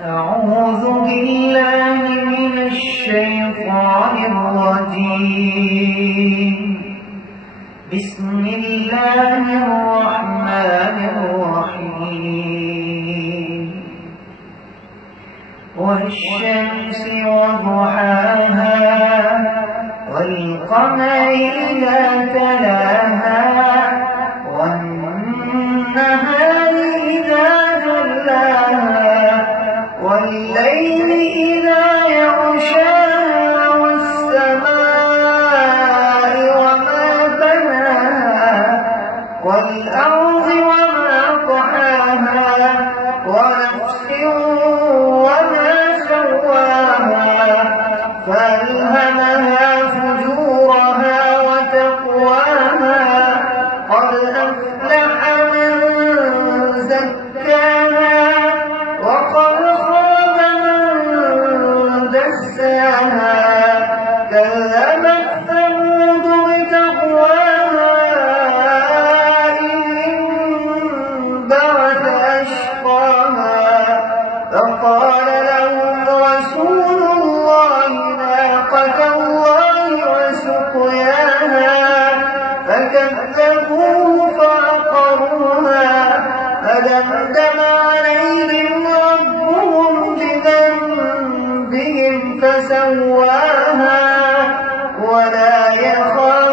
أعوذ بالله من الشيطان الرجيم. بسم الله الرحمن الرحيم. والشمس وضحاها والقمر إذا تلاها والنهار إذا جلاها والليل إذا يغشاها والسماء وما بناها والأرض وما طحاها ونفس وما سواها فألهمها فجورها وتقواها قد أفلح من زكاها وقد خاب من دساها كذبت ثمود بتقواها إذ انبعث أشقاها فقال لهم رسول الله ناقة الله وسقياها فكذبوه فعقروها فدمدم عليهم ربهم بذنبهم فسواها ولا يخاف